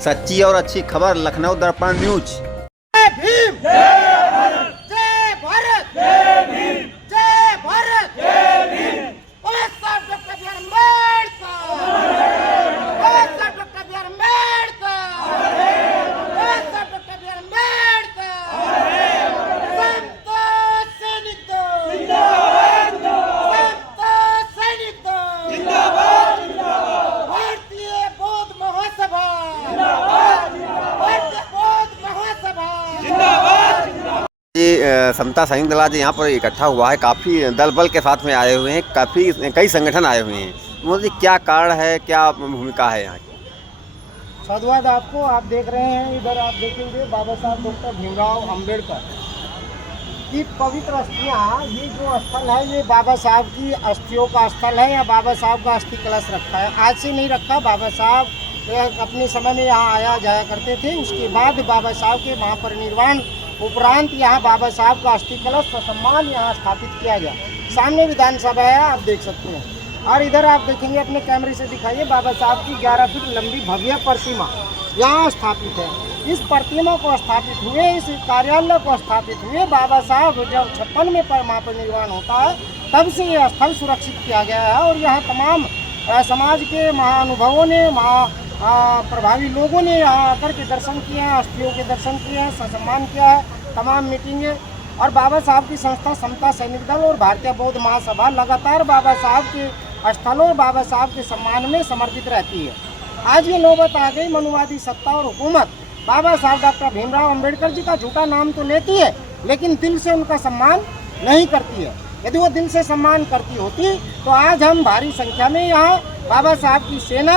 सच्ची और अच्छी खबर लखनऊ दर्पण न्यूज। जय भीम, जय भारत, जय भीम, जय भारत, जय भीम। बाबा साहब डॉक्टर बी आर अम्बेडकर, बाबा साहब डॉक्टर बी आर अम्बेडकर, बाबा साहब डॉक्टर बी आर अम्बेडकर। संत सैनिक दल जिंदाबाद, संत सैनिक दल जिंदाबाद, भारतीय बौद्ध महासभा जिंदाबाद, भारतीय बौद्ध महासभा जिंदाबाद। ये समता सैनिक दल आज यहाँ पर इकट्ठा हुआ है, काफ़ी दल बल के साथ में आए हुए हैं, कई संगठन आए हुए हैं। मोदी क्या कारण है, क्या भूमिका है यहाँ की? साधुवाद आपको। आप देख रहे हैं, इधर आप देखेंगे बाबा साहब डॉक्टर भीमराव अंबेडकर की पवित्र अस्थियाँ। ये जो स्थल है ये बाबा साहब की अस्थियों का स्थल है, या बाबा साहब का अस्थि कलश रखा है। आज से नहीं रखा, बाबा साहब अपने समय में यहाँ आया जाया करते थे। उसके बाद बाबा साहब के महापरिनिर्वाण उपरांत यहाँ बाबा साहब का अस्थि कलश ससम्मान यहाँ स्थापित किया गया। सामने विधानसभा है, आप देख सकते हैं। और इधर आप देखेंगे, अपने कैमरे से दिखाइए, बाबा साहब की 11 फीट लंबी भव्य प्रतिमा यहाँ स्थापित है। इस प्रतिमा को स्थापित हुए, इस कार्यालय को स्थापित हुए बाबा साहब जब 56 में महापरिनिर्वाण होता है, तब से ये स्थल सुरक्षित किया गया है। और यहाँ तमाम समाज के महाअनुभवों ने, प्रभावी लोगों ने यहाँ आकर के दर्शन किए हैं, अस्थियों के दर्शन किए हैं, सम्मान किया है। तमाम मीटिंगें और बाबा साहब की संस्था समता सैनिक दल और भारतीय बौद्ध महासभा लगातार बाबा साहब के स्थलों और बाबा साहब के सम्मान में समर्पित रहती है। आज ये नौबत आ गई, मनुवादी सत्ता और हुकूमत बाबा साहब डॉक्टर भीमराव अंबेडकर जी का झूठा नाम तो लेती है, लेकिन दिल से उनका सम्मान नहीं करती है। यदि वो दिल से सम्मान करती होती तो आज हम भारी संख्या में यहाँ बाबा साहब की सेना,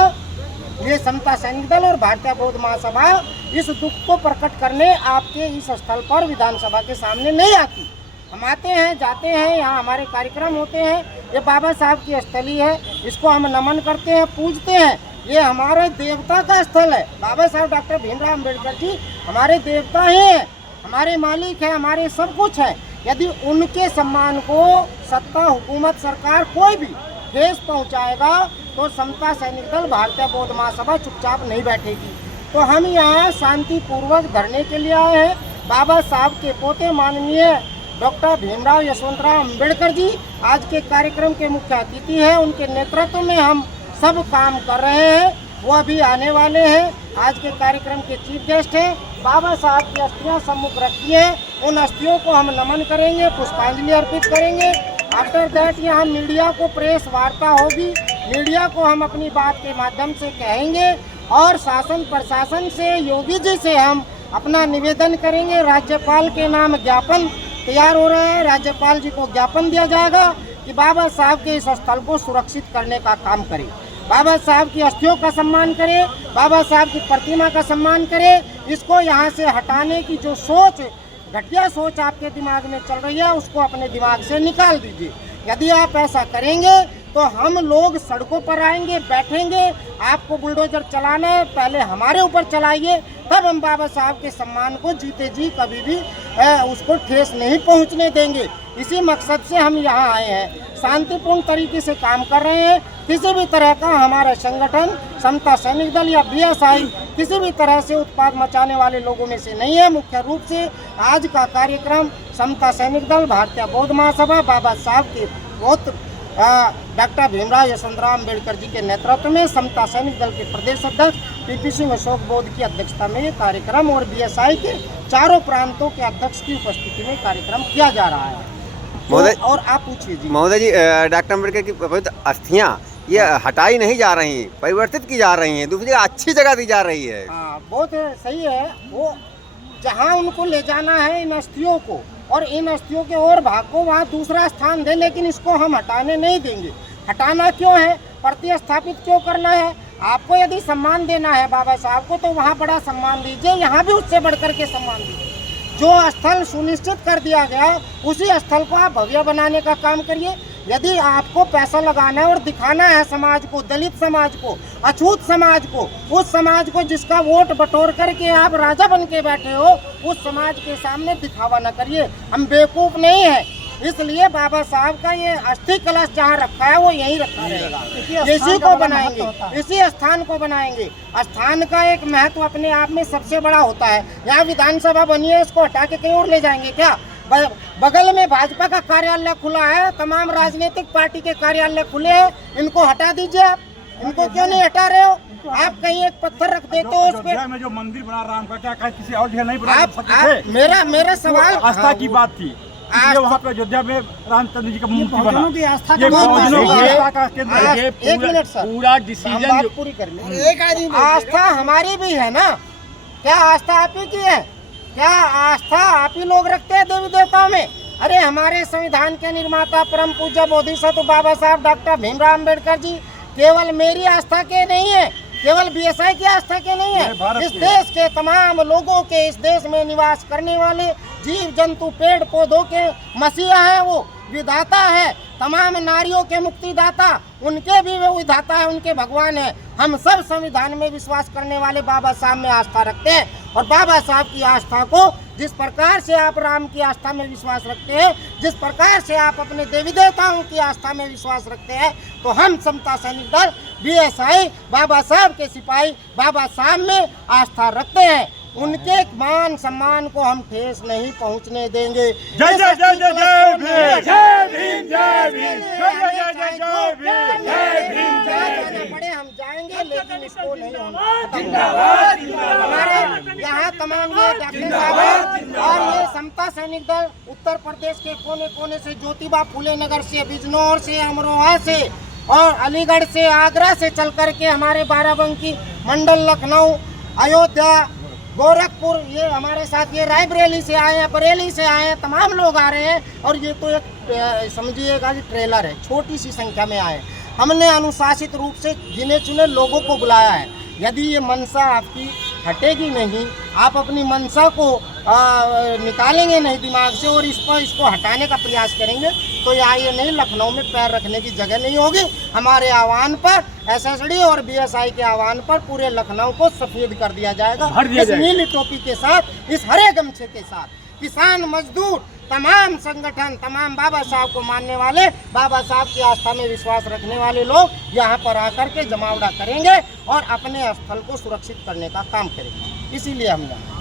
ये समता सैनिक दल और भारतीय बौद्ध महासभा इस दुख को प्रकट करने आपके इस स्थल पर विधानसभा के सामने नहीं आती। हम आते हैं, जाते हैं, यहाँ हमारे कार्यक्रम होते हैं। ये बाबा साहब की स्थली है, इसको हम नमन करते हैं, पूजते हैं। ये हमारे देवता का स्थल है। बाबा साहब डॉक्टर भीमराव अंबेडकर जी हमारे देवता ही हैं, हमारे मालिक हैं, हमारे सब कुछ हैं। यदि उनके सम्मान को सत्ता, हुकूमत, सरकार कोई भी ठेस पहुंचाएगा तो समता सैनिक दल भारतीय बौद्ध महासभा चुपचाप नहीं बैठेगी। तो हम यहाँ शांतिपूर्वक धरने के लिए आए हैं। बाबा साहब के पोते माननीय डॉक्टर भीमराव यशवंतराव अंबेडकर जी आज के कार्यक्रम के मुख्य अतिथि हैं। उनके नेतृत्व में हम सब काम कर रहे हैं, वो अभी आने वाले हैं। आज के कार्यक्रम के चीफ गेस्ट हैं। बाबा साहब की अस्थियाँ सम्मुख रखी हैं, उन अस्थियों को हम नमन करेंगे, पुष्पांजलि अर्पित करेंगे। आफ्टर दैट यहाँ मीडिया को प्रेस वार्ता होगी, मीडिया को हम अपनी बात के माध्यम से कहेंगे और शासन प्रशासन से, योगी जी से हम अपना निवेदन करेंगे। राज्यपाल के नाम ज्ञापन तैयार हो रहा है, राज्यपाल जी को ज्ञापन दिया जाएगा कि बाबा साहब के इस स्थल को सुरक्षित करने का काम करें, बाबा साहब की अस्थियों का सम्मान करें, बाबा साहब की प्रतिमा का सम्मान करें। इसको यहाँ से हटाने की जो सोच, घटिया सोच आपके दिमाग में चल रही है, उसको अपने दिमाग से निकाल दीजिए। यदि आप ऐसा करेंगे तो हम लोग सड़कों पर आएंगे, बैठेंगे। आपको बुलडोजर चलाना है, पहले हमारे ऊपर चलाइए, तब हम बाबा साहब के सम्मान को जीते जी कभी भी उसको ठेस नहीं पहुंचने देंगे। इसी मकसद से हम यहाँ आए हैं, शांतिपूर्ण तरीके से काम कर रहे हैं। किसी भी तरह का हमारा संगठन समता सैनिक दल या बीएसआई किसी भी तरह से उत्पाद मचाने वाले लोगों में से नहीं है। मुख्य रूप से आज का कार्यक्रम समता सैनिक दल भारतीय बौद्ध महासभा बाबा साहब के बहुत डॉक्टर भीमराव यशवंतराव अंबेडकर जी के नेतृत्व में समता सैनिक दल के प्रदेश अध्यक्ष पीपी सिंह अशोक बौद्ध की अध्यक्षता में ये कार्यक्रम और बीएसआई के चारों प्रांतों के अध्यक्ष की उपस्थिति में कार्यक्रम किया जा रहा है। महोदय, और आप पूछिए जी। महोदय जी, डॉक्टर अम्बेडकर की पवित्र अस्थियाँ ये हटाई नहीं जा रही, परिवर्तित की जा रही हैं, दूसरी अच्छी जगह दी जा रही है। हाँ, बहुत सही है। वो जहाँ उनको ले जाना है इन अस्थियों को, और इन अस्थियों के और भाग को वहाँ दूसरा स्थान दे, लेकिन इसको हम हटाने नहीं देंगे। हटाना क्यों है, प्रतिस्थापित क्यों करना है? आपको यदि सम्मान देना है बाबा साहब को तो वहाँ बड़ा सम्मान दीजिए, यहाँ भी उससे बढ़कर के सम्मान दीजिए। जो स्थल सुनिश्चित कर दिया गया उसी स्थल को आप भव्य बनाने का काम करिए। यदि आपको पैसा लगाना है और दिखाना है समाज को, दलित समाज को, अछूत समाज को, उस समाज को जिसका वोट बटोर करके आप राजा बन के बैठे हो, उस समाज के सामने दिखावा न करिए। हम बेवकूफ़ नहीं हैं। इसलिए बाबा साहब का ये अस्थि कलश जहाँ रखा है वो यहीं रखा रहेगा। इसी को बनाएंगे, इसी स्थान को बनाएंगे। स्थान का एक महत्व अपने आप में सबसे बड़ा होता है। यहाँ विधानसभा बनी है, इसको हटा के कहीं और ले जाएंगे क्या? बगल में भाजपा का कार्यालय खुला है, तमाम राजनीतिक पार्टी के कार्यालय खुले हैं, इनको हटा दीजिए। आप इनको क्यों नहीं हटा रहे हो? आप कहीं एक पत्थर रख देते हो उस पे। में जो मंदिर बना राम का, क्या किसी और जगह नहीं बना सकते थे? मेरा सवाल आस्था की बात थी। वहाँ पे अयोध्या में रामचंद्र जी का मूर्ति बना। एक मिनट सर, पूरा डिसीजन पूरी कर ले। आस्था हमारी भी है ना? क्या आस्था आप ही की है? क्या आस्था आप ही लोग रखते हैं देवी देवताओं में? अरे हमारे संविधान के निर्माता परम पूज्य बोधिसत्व बाबा साहब डॉक्टर भीमराव अम्बेडकर जी केवल मेरी आस्था के नहीं है, केवल बीएसआई की आस्था के नहीं है, इस देश के तमाम लोगों के, इस देश में निवास करने वाले जीव जंतु पेड़ पौधों के मसीहा है, वो विधाता है, तमाम नारियों के मुक्तिदाता, उनके भी वो विधाता है, उनके भगवान है। हम सब संविधान में विश्वास करने वाले बाबा साहब में आस्था रखते हैं। और बाबा साहब की आस्था को जिस प्रकार से आप राम की आस्था में विश्वास रखते हैं, जिस प्रकार से आप अपने देवी देवताओं की आस्था में विश्वास रखते हैं, तो हम समता सैनिक दल बीएसआई बाबा साहब के सिपाही बाबा साहब में आस्था रखते हैं। उनके मान सम्मान को हम ठेस नहीं पहुंचने देंगे। जय जय जय जय जय भीम, जय भीम, जय भीम, पड़े हम जाएंगे, लेकिन इसको नहीं होना। हमारे यहाँ तमाम ये डॉक्टर साहब और ये समता सैनिक दल उत्तर प्रदेश के कोने कोने से, ज्योतिबा फूले नगर से, बिजनौर से, अमरोहा से और अलीगढ़ से, आगरा से चल करके हमारे बाराबंकी मंडल, लखनऊ, अयोध्या, गोरखपुर, ये हमारे साथ ये रायबरेली से आए हैं, बरेली से आए हैं, तमाम लोग आ रहे हैं। और ये तो एक समझिएगा कि ट्रेलर है, छोटी सी संख्या में आए। हमने अनुशासित रूप से गिने चुने लोगों को बुलाया है। यदि ये मनसा आपकी हटेगी नहीं, आप अपनी मनसा को निकालेंगे नहीं दिमाग से और इसको हटाने का प्रयास करेंगे, तो यहाँ ये नहीं, लखनऊ में पैर रखने की जगह नहीं होगी। हमारे आह्वान पर, एसएसडी और बीएसआई के आह्वान पर पूरे लखनऊ को सफेद कर दिया जाएगा, इस नीली टोपी के साथ, इस हरे गमछे के साथ। किसान, मजदूर, तमाम संगठन, तमाम बाबा साहब को मानने वाले, बाबा साहब की आस्था में विश्वास रखने वाले लोग यहाँ पर आकर के जमावड़ा करेंगे और अपने स्थल को सुरक्षित करने का काम करेंगे। इसीलिए हम यहाँ